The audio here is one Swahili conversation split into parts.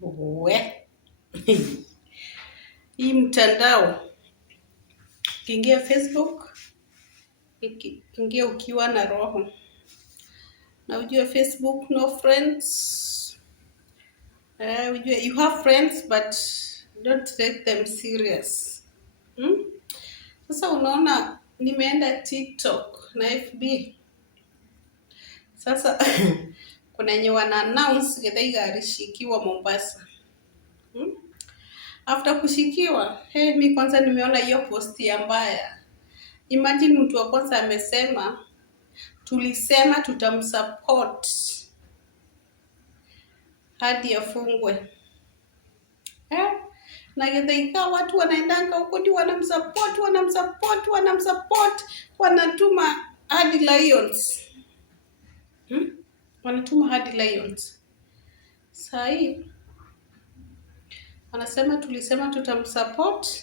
We hii mtandao, ukiingia Facebook, ingia ukiwa na roho, na ujue Facebook no friends. Ujue you have friends but don't take them serious. Sasa unaona, nimeenda TikTok na FB. Sasa kuna wenye wana announce Githaiga alishikiwa Mombasa. After kushikiwa, mi kwanza nimeona hiyo posti ya mbaya. Imagine mtu wa kwanza amesema tulisema tutamsupport hadi afungwe. Na Githaiga watu wanaendanga huko ndio wanamsupport, wanatuma hadi Lions. Wanatuma hadi Lions. Sahi wanasema tulisema tutamsupport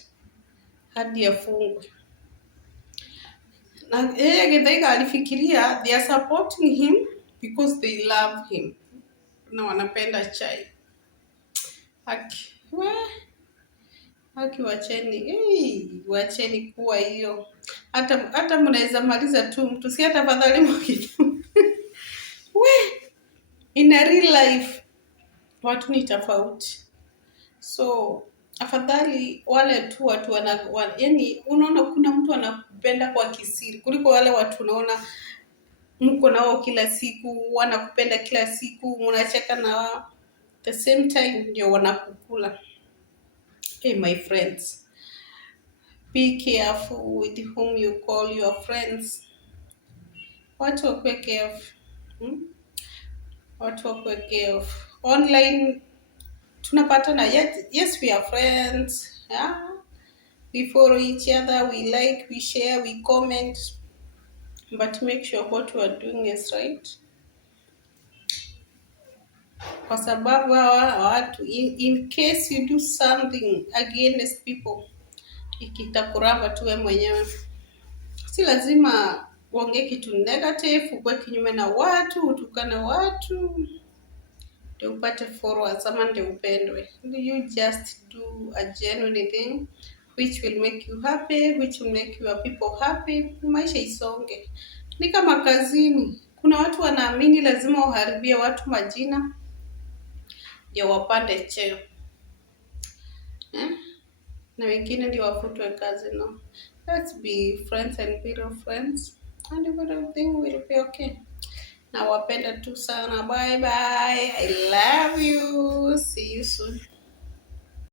hadi afungwe. Na Githaiga alifikiria they are supporting him because they love him na wanapenda chai. Haki wacheni kuwa hiyo. Hata mnaweza maliza tu mtu, si hata afadhali mkitu. In a real life watu ni tofauti. So afadhali wale tu watu yani unaona kuna mtu anakupenda kwa kisiri kuliko wale watu unaona mko nao kila siku, wanakupenda kila siku, mnacheka na wao. The same time ndio wanakukula. Hey my friends, be careful with whom you call your friends. Watu wakuwe careful. Watu wakuwe careful. Online tunapatana, yes we are friends. We follow each other, we like, we share, we comment, but make sure what we are doing is right. Kwa sababu watu in case you do something against people, ikitakuramba tuwe mwenyewe. Si lazima uongee kitu negative, ukwe kinyume na watu, utukane watu ndio upate followers ama ndio upendwe. You just do a genuine thing which will make you happy, which will make your people happy, maisha isonge. Ni kama kazini, kuna watu wanaamini lazima uharibie watu majina ndio wapande cheo, na wengine ndio wafutwe kazi. No, let's be friends and be real friends and everything will be okay. Na wapenda tu sana. Bye bye, I love you.